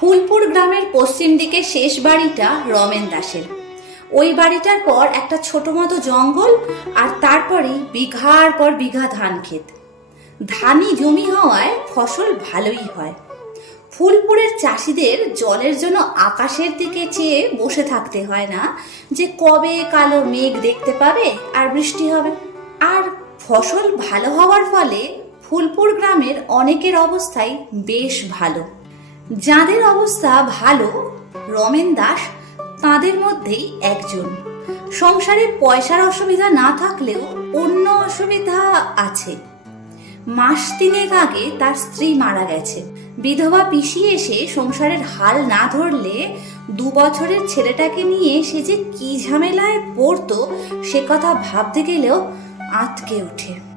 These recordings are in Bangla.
ফুলপুর গ্রামের পশ্চিম দিকে শেষ বাড়িটা রমেন দাসের। ওই বাড়িটার পর একটা ছোট মতো জঙ্গল আর তারপরেই বিঘার পর বিঘা ধান ক্ষেত। ধানি জমি হওয়ায় ফসল ভালোই হয়। ফুলপুরের চাষিদের জলের জন্য আকাশের দিকে চেয়ে বসে থাকতে হয় না যে কবে কালো মেঘ দেখতে পাবে আর বৃষ্টি হবে। আর ফসল ভালো হওয়ার ফলে ফুলপুর গ্রামের অনেকের অবস্থাই বেশ ভালো। যাদের অবস্থা ভালো, রমেন দাস তাদের মধ্যেই একজন। সংসারে পয়সার অসুবিধা না থাকলেও অন্য অসুবিধা আছে। মাস তিনেক আগে তার স্ত্রী মারা গেছে। বিধবা পিসি এসে সংসারের হাল না ধরলে দু বছরের ছেলেটাকে নিয়ে সে যে কি ঝামেলায় পড়তো, সে কথা ভাবতে গেলেও আটকে ওঠে।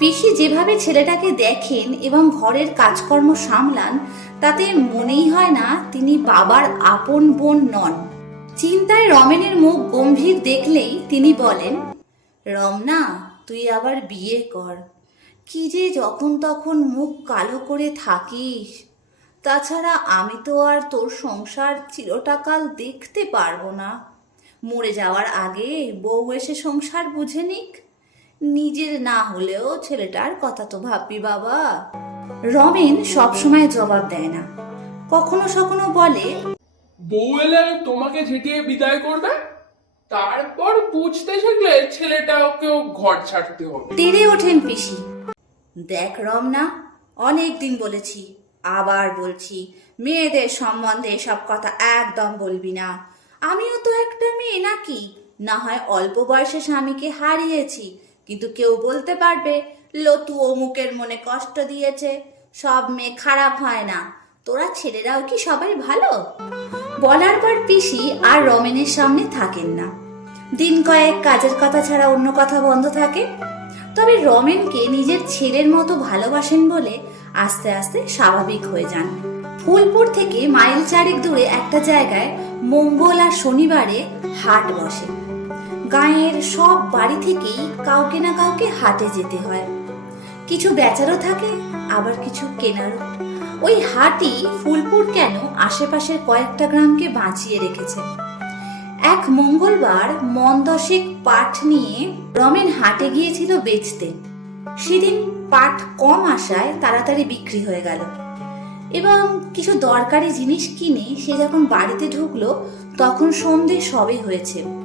পিসি যেভাবে ছেলেটাকে দেখেন এবং ঘরের কাজকর্ম সামলান, তাতে মনেই হয় না তিনি বাবার আপন বোন নন। চিন্তায় রমেনের মুখ গম্ভীর দেখলেই তিনি বলেন, রমনা, তুই আবার বিয়ে কর। কি যে যখন তখন মুখ কালো করে থাকিস। তাছাড়া আমি তো আর তোর সংসার চিরটাকাল দেখতে পারব না। মরে যাওয়ার আগে বউ এসে সংসার বুঝে নিক। নিজের না হলেও ছেলেটার কথা তো ভাববি বাবা। রমেন সবসময় জবাব দেয় না। কখনো সখনো বলে বউ এলে তোমাকে ঝেঁটিয়ে বিদায় করবে? তারপর বুঝতে শিখলে ছেলেটাকেও ঘর ছাড়তে হবে। তেড়ে ওঠেন পিসি। দেখ রমনা অনেক দিন বলেছি আবার বলছি মেয়েদের সম্বন্ধে সব কথা একদম বলবি না। আমিও তো একটা মেয়ে নাকি না হয় অল্প বয়সে স্বামীকে হারিয়েছি কিন্তু কেউ বলতে পারবে, লতু অমুকের মনে কষ্ট দিয়েছে, সব মেয়ে খারাপ হয় না। তোরা ছেলেরাও কি সবাই ভালো? বলার পর পিসি আর রমেনের সামনে থাকেন না। দিন কয়েক কাজের কথা ছাড়া অন্য কথা বন্ধ থাকে। তবে রমেনকে নিজের ছেলের মতো ভালোবাসেন বলে আস্তে আস্তে স্বাভাবিক হয়ে যান। ফুলপুর থেকে মাইল চারেক দূরে একটা জায়গায় মঙ্গল আর শনিবারে হাট বসে। গাঁয়ের সব বাড়ি থেকেই কাউকে না কাউকে হাটে যেতে হয়। কিছু বেচারও থাকে, আবার কিছু কেনারও। ওই হাটই ফুলপুর কেন আশেপাশের কয়েকটা গ্রামকে বাঁচিয়ে রেখেছে। এক মঙ্গলবার মন দশেক পাট নিয়ে রমেন হাটে গিয়েছিল বেচতে। সেদিন পাট কম আসায় তাড়াতাড়ি বিক্রি হয়ে গেল। এবং কিছু দরকারি জিনিস কিনে সে যখন বাড়িতে ঢুকলো, তখন সন্ধে সবে হয়েছে।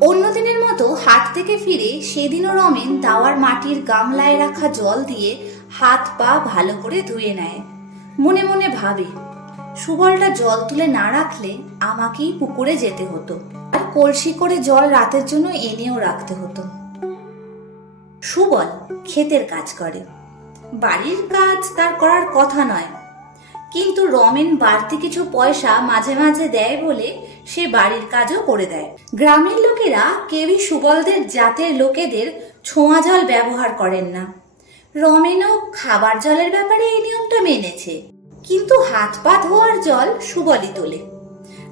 অন্যদিনের মতো হাট থেকে ফিরে সেদিনও রমেন দাওয়ার মাটির গামলায় রাখা জল দিয়ে হাত পা ভালো করে ধুয়ে নেয়। মনে মনে ভাবে, সুবলটা জল তুলে না রাখলে আমাকেই পুকুরে যেতে হতো। আর কলসি করে জল রাতের জন্য এনেও রাখতে হতো। সুবল ক্ষেতের কাজ করে। বাড়ির কাজ তার করার কথা নয়। কিন্তু রমেন বাড়তি কিছু পয়সা মাঝে মাঝে দেয় বলে সে বাড়ির কাজও করে দেয়। গ্রামের লোকেরা কেউই সুবলদের জাতের লোকেদের ছোঁয়া জল ব্যবহার করেন না। রমেনও খাবার জলের ব্যাপারে এই নিয়মটা মেনেছে। কিন্তু হাত পা ধোয়ার জল সুবলই তোলে।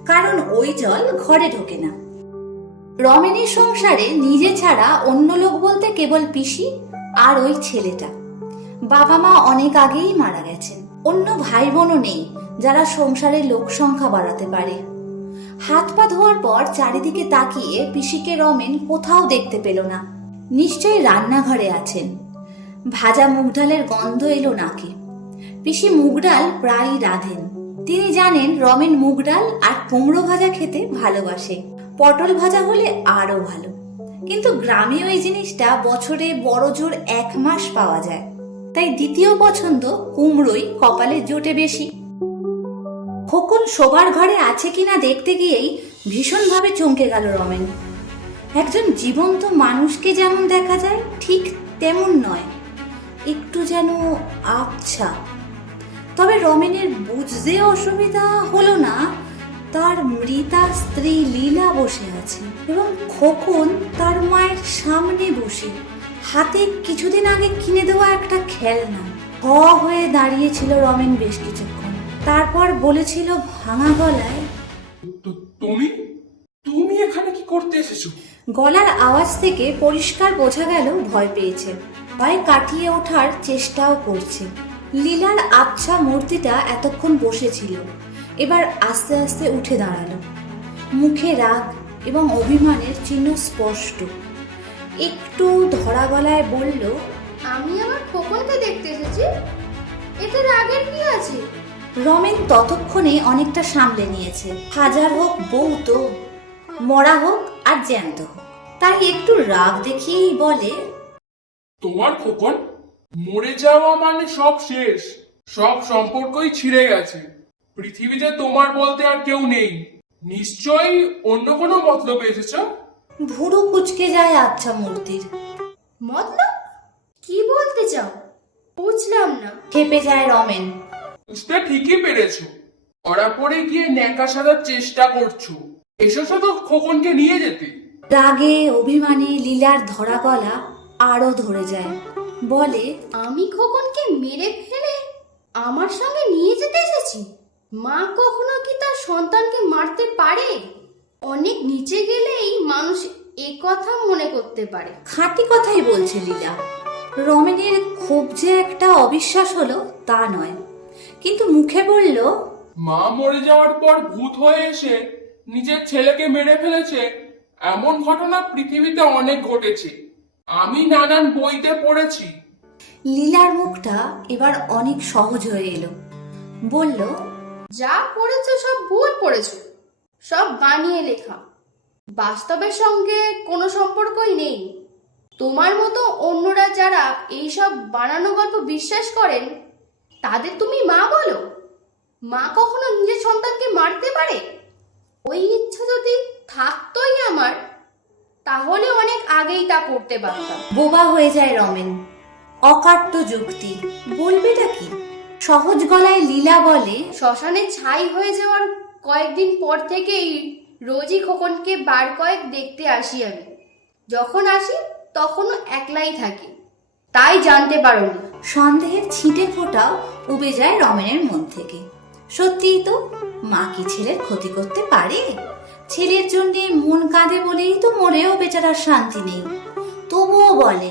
কারণ ওই জল ঘরে ঢোকে না। রমেনের সংসারে নিজে ছাড়া অন্য লোক বলতে কেবল পিসি আর ওই ছেলেটা। বাবা মা অনেক আগেই মারা গেছেন। অন্য ভাই বোনও নেই যারা সংসারে লোক সংখ্যা বাড়াতে পারে। হাত পা ধোয়ার পর চারিদিকে তাকিয়ে পিসিকে রমেন কোথাও দেখতে পেল না। নিশ্চয়ই রান্নাঘরে আছেন। ভাজা মুগ ডালের গন্ধ এলো নাকি। পিসি মুগ ডাল প্রায়ই রাঁধেন। তিনি জানেন রমেন মুগ ডাল আর কুমড়ো ভাজা খেতে ভালোবাসে। পটল ভাজা হলে আরও ভালো। কিন্তু গ্রামে ওই জিনিসটা বছরে বড় জোর এক মাস পাওয়া যায়। তাই দ্বিতীয় পছন্দ কুমড়োই কপালে জোটে বেশি। খোকন শোবার ঘরে আছে কিনা দেখতে গিয়েই ভীষণভাবে চমকে গেল রমেন। একজন জীবন্ত মানুষকে যেমন দেখা যায়, ঠিক তেমন নয়। একটু যেন আবছা। তবে রমেনের বুঝতে অসুবিধা হলো না, তার মৃতা স্ত্রী লীলা বসে আছে এবং খোকন তার মায়ের সামনে বসে। হাতে কিছুদিন আগে কিনে দেওয়া একটা খেলনা। হ হয়ে দাঁড়িয়েছিল রমেন বেশ কিছুক্ষণ। তারপর বলেছিল ভাঙা গলায় তুমি? তুমি এখানে কি করতে এসেছ? গলার আওয়াজ থেকে পরিষ্কার বোঝা গেল ভয় পেয়েছে। ভয় কাটিয়ে ওঠার চেষ্টাও করছে। লীলার আবছা মূর্তিটা এতক্ষণ বসেছিল। এবার আস্তে আস্তে উঠে দাঁড়াল। মুখে রাগ এবং অভিমানের চিহ্ন স্পষ্ট। একটু ধরা গলায় বলল আমি আমার খোকনকে দেখতে এসেছি। এতে রাগের কি আছে? রমেন ততক্ষণে অনেকটা সামলে নিয়েছে। হাজার হোক বউ তো মরা হোক আর জ্যান্ত হোক। তাই একটু রাগ দেখিয়েই বলে তোমার খোকন মরে যাওয়া মানে সব শেষ। সব সম্পর্কই ছিঁড়ে গেছে। পৃথিবীতে তোমার বলতে আর কেউ নেই। নিশ্চয়ই অন্য কোনো মতলব এসেছ? ভুরু কুচকে যায় আচ্ছা মূর্তির। মতলব? কি বলতে চাও? বুঝলাম না। খেপে যায় রমেন। বুঝতে ঠিকই পেরেছ। ওরা পরে গিয়ে ন্যাকা সাজার চেষ্টা করছ। এসেছ তো খোকনকে নিয়ে যেতে। রাগে অভিমানে লীলার ধরা গলা আরও ধরে যায়। বলে আমি খোকনকে মেরে ফেলে আমার সঙ্গে নিয়ে যেতে এসেছি? মা কখনো কি তার সন্তানকে মারতে পারে? অনেক নিচে গেলেই মানুষ এ কথা মনে করতে পারে। খাঁটি কথাই বলছে লীলা। রমেনের খুব যে একটা অবিশ্বাস হলো তা নয়। কিন্তু মুখে বলল মা মরে যাওয়ার পর ভূত হয়ে এসে নিজের ছেলেকে মেরে ফেলেছে। এমন ঘটনা পৃথিবীতে অনেক ঘটেছে। আমি নানান বইতে পড়েছি। লীলার মুখটা এবার অনেক সহজ হয়ে এলো। বলল যা পড়েছো সব ভুল পড়েছো। সব বানিয়ে লেখা। বাস্তবের সঙ্গে কোনো সম্পর্কই নেই। তোমার মতো অন্যরা যারা এইসব বানানো গল্প বিশ্বাস করেন তাদের তুমি মা বলো। মা কখনো নিজের সন্তানকে মারতে পারে? ওই ইচ্ছা যদি থাকতোই আমার তাহলে অনেক আগেই তা করতে পারতাম। বোবা হয়ে যায় রমেন। অকাট্য যুক্তি। বলবেটা কি? সহজ গলায় লীলা বলে শ্মশানে ছাই হয়ে যাওয়ার কয়েকদিন পর থেকেই রোজই খোকনকে বার কয়েক দেখতে আসি আমি। যখন আসি তখনও একলাই থাকি। তাই জানতে পারোনি। সন্দেহের ছিটে ফোঁটা উবে যায় রমেনের মন থেকে। সত্যিই তো মা কি ছেলের ক্ষতি করতে পারে? ছেলের জন্য মন কাঁদে বলেই তো মরেও বেচারার শান্তি নেই। তবুও বলে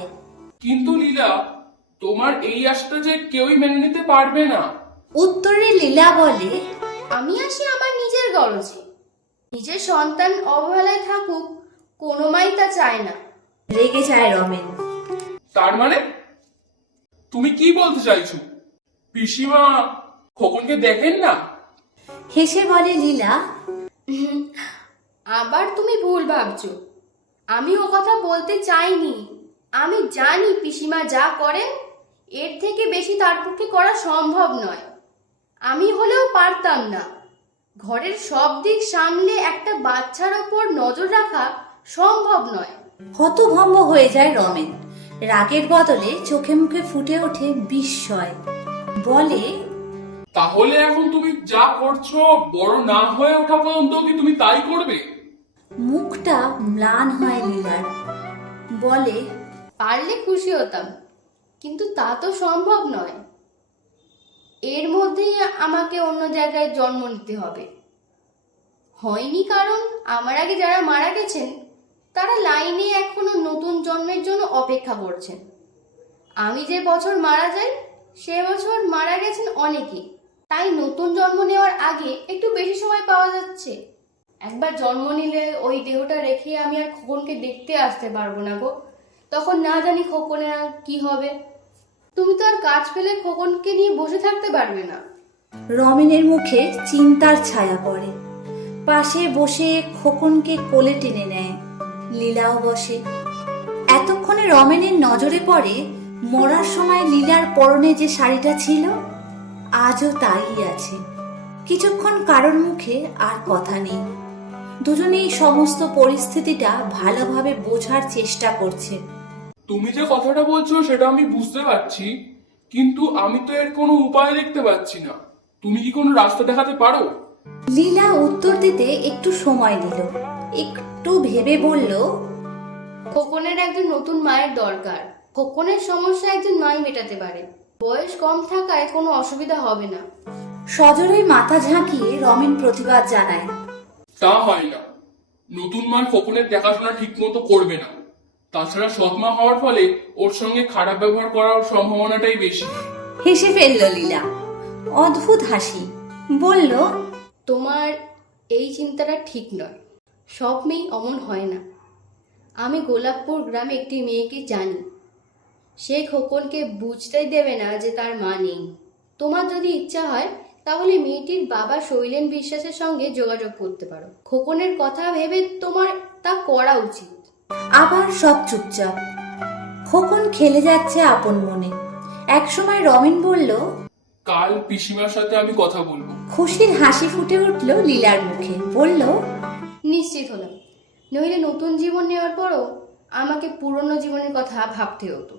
কিন্তু লীলা তোমার এই আশাটা যে কেউই মেনে নিতে পারবে না। উত্তরে লীলা বলে আমি আসি আমার নিজের গরজে। নিজের সন্তান অবহেলায় থাকুক কোনো মাই তা চায় না। রেগে যায় রমেন। তার মানে তুমি কি বলতে চাইছো? পিসিমা খোকনকে দেখেন না? হেসে বলে লীলা। আবার তুমি ভুল ভাবছ। আমি ও কথা বলতে চাইনি। আমি জানি পিসিমা যা করেন এর থেকে বেশি তার পক্ষে করা সম্ভব নয়। আমি হলেও পারতাম না। ঘরের সব দিক সামলে একটা বাচ্চার ওপর নজর রাখা সম্ভব নয়। হতভম্ব হয়ে যায় রমেন। রাগের বদলে চোখে মুখে ফুটে ওঠে বিস্ময়। বলে তাহলে এখন তুমি যা করছ বড় না হয়ে ওঠা পর্যন্ত কি তুমি তাই করবে? মুখটা ম্লান হয় লীলার। বলে পারলে খুশি হতাম কিন্তু তা তো সম্ভব নয়। এর মধ্যেই আমাকে অন্য জায়গায় জন্ম নিতে হবে। হয়নি কারণ আমার আগে যারা মারা গেছেন তারা লাইনে এখনও নতুন জন্মের জন্য অপেক্ষা করছেন আমি যে বছর মারা যাই, সে বছর মারা গেছেন অনেকে। তাই নতুন জন্ম নেওয়ার আগে একটু বেশি সময় পাওয়া যাচ্ছে। একবার জন্ম নিলে ওই দেহটা রেখে আমি আর খোকনকে দেখতে আসতে পারব না গো। তখন না জানি খোকনের কি হবে। তুমি তো আর কাজ পেলে খোকনকে নিয়ে বসে থাকতে পারবে না। রমেনের মুখে চিন্তার ছায়া পড়ে। পাশে বসে খোকনকে কোলে টেনে নেয়। লীলাও বসে। এতক্ষণে রমেনের নজরে পড়ে মরার সময় লীলার পরনে যে শাড়িটা ছিল, আজও তাই আছে। কিছুক্ষণ কারোর মুখে আর কথা নেই। দুজনেই সমস্ত পরিস্থিতিটা ভালোভাবে বোঝার চেষ্টা করছে। তুমি যে কথাটা বলছো সেটা আমি বুঝতে পারছি, কিন্তু আমি তো এর কোনো উপায় দেখতে পাচ্ছি না। তুমি কি কোনো রাস্তা দেখাতে পারো? লীলা উত্তর দিতে একটু সময় নিল। একটু ভেবে বলল খোকনের একজন নতুন মায়ের দরকার। খোকনের সমস্যা একজন মাই মেটাতে পারে। বয়স কম থাকায় কোনো অসুবিধা হবে না। সজোরে মাথা ঝাঁকিয়ে রমেন প্রতিবাদ জানায়। তা হয় না। নতুন মা খোকনের দেখাশোনা ঠিক মতো করবে না। তাছাড়া সৎমা হওয়ার ফলে ওর সঙ্গে খারাপ ব্যবহার করার সম্ভাবনাটাই বেশি। হেসে ফেলল লীলা। অদ্ভুত হাসি। বলল তোমার এই চিন্তাটা ঠিক নয়। সব মেয়ে অমন হয় না। আমি গোলাপপুর গ্রামে একটি মেয়েকে জানি। সে খোকনকে বুঝতেই দেবে না যে তার মা নেই। তোমার যদি ইচ্ছা হয় তাহলে মেয়েটির বাবা শৈলেন বিশ্বাসের সঙ্গে যোগাযোগ করতে পারো। খোকনের কথা ভেবে তোমার তা করা উচিত। আবার সব চুপচাপ। খোকন খেলে যাচ্ছে আপন মনে। একসময় রমেন বলল কাল পিসিমার সাথে আমি কথা বলব। খুশির হাসি ফুটে উঠল লীলার মুখে। বলল নিশ্চিত হলাম। নইলে নতুন জীবন নেওয়ার পরও আমাকে পুরনো জীবনের কথা ভাবতে হতো।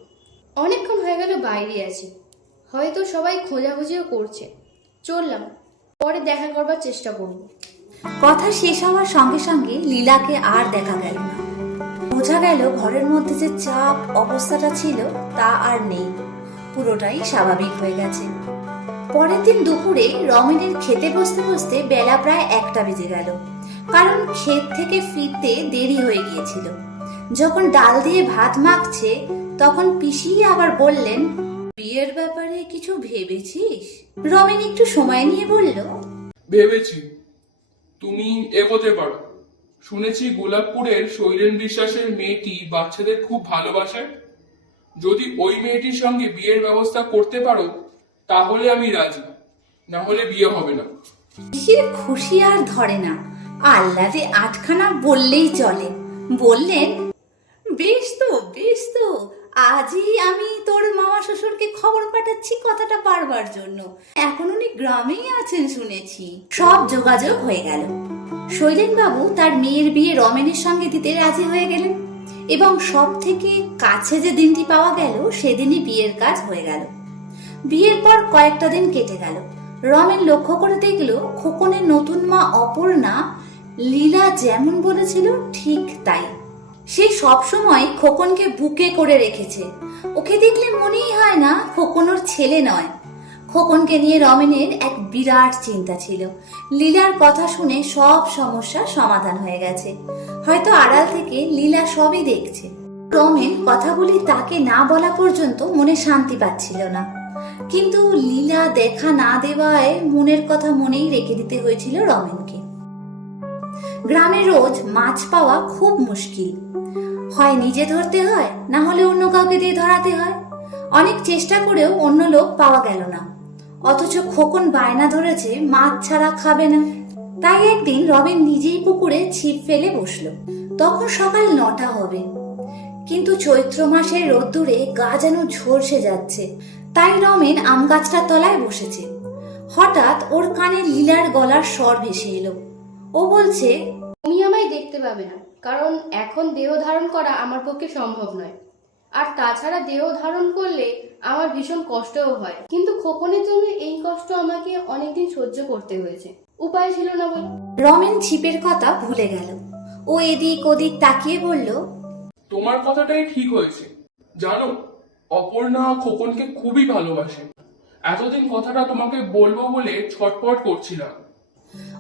অনেকক্ষণ হয়ে গেল বাইরে আছি। হয়তো সবাই খোঁজাখুঁজিও করছে। চললাম। পরে দেখা করবার চেষ্টা করব। কথা শেষ হওয়ার সঙ্গে সঙ্গে লীলাকে আর দেখা গেল না। বোঝা গেল ঘরের মধ্যে যে চাপ অবস্থাটা ছিল তা আর নেই। পুরোটাই স্বাভাবিক হয়ে গেছে। পরের দিন দুপুরে রমেনের খেতে বসতে বসতে বেলা প্রায় একটা বেজে গেল। কারণ ক্ষেত থেকে ফিরতে দেরি হয়ে গিয়েছিল। যখন ডাল দিয়ে ভাত মাখছে, তখন পিসি আবার বললেন, বিয়ের ব্যাপারে কিছু ভেবেছিস? রমেন একটু সময় নিয়ে বলল, ভেবেছি। তুমি এগোতে পারো। শুনেছি গোলাপপুরের শৈলেন বিশ্বাসের মেয়েটি বাচ্চাদের খুব ভালোবাসে। যদি ওই মেয়েটির সঙ্গে বিয়ের ব্যবস্থা করতে পারো তাহলে আমি রাজি। না হলে বিয়ে হবে না। পিসির খুশি আর ধরে না। আল্লাদে আটখানা বললেই চলে। বললেন, বেশ তো বেশ তো। আজই আমি তোর মামা শ্বশুরকে খবর পাঠাচ্ছি কথাটা পারবার জন্য। এখন উনি গ্রামেই আছেন শুনেছি। সব যোগাযোগ হয়ে গেল। শৈলেন বাবু তার মেয়ের বিয়ে রমেনের সঙ্গে দিতে রাজি হয়ে গেলেন। এবং সব থেকে কাছে যে দিনটি পাওয়া গেল, সেদিনই বিয়ের কাজ হয়ে গেল। বিয়ের পর কয়েকটা দিন কেটে গেল। রমেন লক্ষ্য করে দেখল খোকনের নতুন মা অপর্ণা লীলা যেমন বলেছিল, ঠিক তাই। সে সবসময় খোকনকে বুকে করে রেখেছে। ওকে দেখলে মনেই হয় না খোকন ওর ছেলে নয়। খোকনকে নিয়ে রমেনের এক বিরাট চিন্তা ছিল। লীলার কথা শুনে সব সমস্যার সমাধান হয়ে গেছে। হয়তো আড়াল থেকে লীলা সবই দেখছে। রমেন কথাগুলি তাকে না বলা পর্যন্ত মনে শান্তি পাচ্ছিল না। কিন্তু লীলা দেখা না দেওয়ায় মনের কথা মনেই রেখে দিতে হয়েছিল রমেনকে। গ্রামে রোজ মাছ পাওয়া খুব মুশকিল। হয় নিজে ধরতে হয়, না হলে অন্য কাউকে দিয়ে ধরাতে হয়। অনেক চেষ্টা করেও অন্য লোক পাওয়া গেল না। অথচ খোকন বায়না ধরেছে, মাছ ছাড়া খাবে না। তাই একদিন রবিন নিজেই পুকুরে ছিপ ফেলে বসল। তখন সকাল নটা হবে। কিন্তু চৈত্র মাসের রোদ্দুরে গা যেন ঝরসে যাচ্ছে। তাই রমেন আম গাছটার তলায় বসেছে। হঠাৎ ওর কানে লীলার গলার স্বর ভেসে এলো। ও বলছে তুমি আমায় দেখতে পাবে না কারণ এখন দেহ ধারণ করা আমার পক্ষে সম্ভব নয়। আর তাছাড়া দেহ ধারণ করলে আমার ভীষণ কষ্টও হয়। কিন্তু খোকনের জন্য এই কষ্ট আমাকে অনেকদিন সহ্য করতে হয়েছে। উপায় ছিল না বল। রমেন ছিপের কথা ভুলে গেল। ও এদিক ওদিক তাকিয়ে বলল তোমার কথাটাই ঠিক হয়েছে। জানো অপর্ণা খোকনকে খুবই ভালোবাসে। এতদিন কথাটা তোমাকে বলব বলে ছটপট করছিলাম।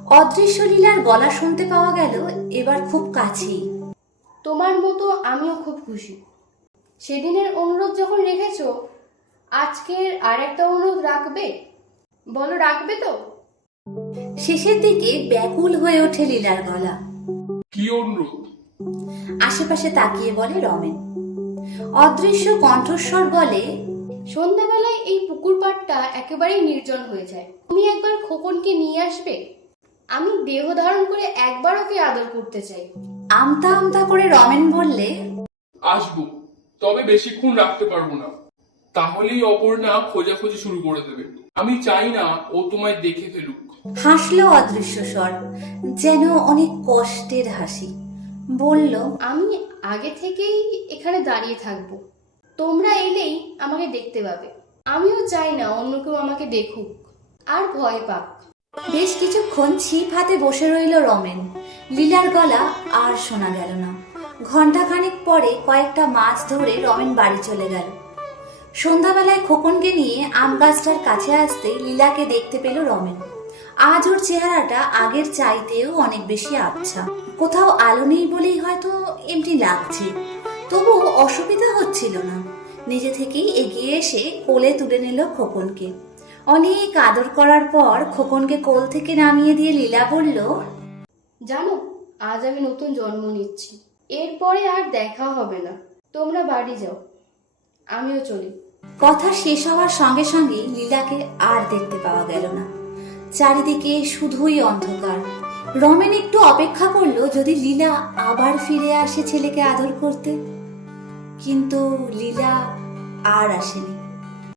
অদৃশ্য লীলার গলা শুনতে পাওয়া গেল এবার খুব কাছেই। তোমার মতো আমিও খুব খুশি। সেদিনের অনুরোধ যখন রেখেছ আজকের আর একটা অনুরোধ রাখবে? বলো রাখবে তো? শেষের দিকে ব্যাকুল হয়ে ওঠে লীলার গলা। কি অনুরোধ? আশেপাশে তাকিয়ে বলে রমেন। অদৃশ্য কণ্ঠস্বর বলে সন্ধ্যাবেলায় এই পুকুর পাড়টা একেবারেই নির্জন হয়ে যায়। তুমি একবার খোকনকে নিয়ে আসবে? আমি দেহ ধারণ করে একবার ওকে আদর করতে চাই। আমতা আমতা করে রমেন বললে আসব তবে বেশিক্ষণ রাখতে পারব না। তাহলেই অপর্ণা খোঁজাখুঁজি শুরু করে দেবে। আমি চাই না ও তোমায় দেখে ফেলুক। হাসলো অদৃশ্য স্বর যেন অনেক কষ্টের হাসি। বলল, আমি আগে থেকেই এখানে দাঁড়িয়ে থাকব। তোমরা এলেই আমাকে দেখতে পাবে। আমিও চাই না অন্য কেউ আমাকে দেখুক। আর ভয় পাক। বেশ কিছুক্ষণ ছিপ হাতে বসে রইল রমেন। লীলার গলা আর শোনা গেল না। ঘন্টাখানেক পরে কয়েকটা মাছ ধরে রমেন বাড়ি চলে গেল। সন্ধ্যাবেলায় খোকনকে নিয়ে আম গাছটার কাছে আসতেই লীলাকে দেখতে পেল রমেন। আজ ওর চেহারাটা আগের চাইতেও অনেক বেশি আবছা। কোথাও আলো নেই বলেই হয়তো এমনি লাগছে। তবু অসুবিধা হচ্ছিল না। নিজে থেকেই এগিয়ে এসে কোলে তুলে নিল খোকনকে। অনেক আদর করার পর খোকনকে কোল থেকে নামিয়ে দিয়ে লীলা বলল জানো আজ আমি নতুন জন্ম নিচ্ছি। এরপরে আর দেখা হবে না। তোমরা বাড়ি যাও। আমিও চলি। কথা শেষ হওয়ার সঙ্গে সঙ্গেই লীলাকে আর দেখতে পাওয়া গেল না। চারিদিকে শুধুই অন্ধকার। রমেন একটু অপেক্ষা করল যদি লীলা আবার ফিরে আসে ছেলেকে আদর করতে। কিন্তু লীলা আর আসেনি।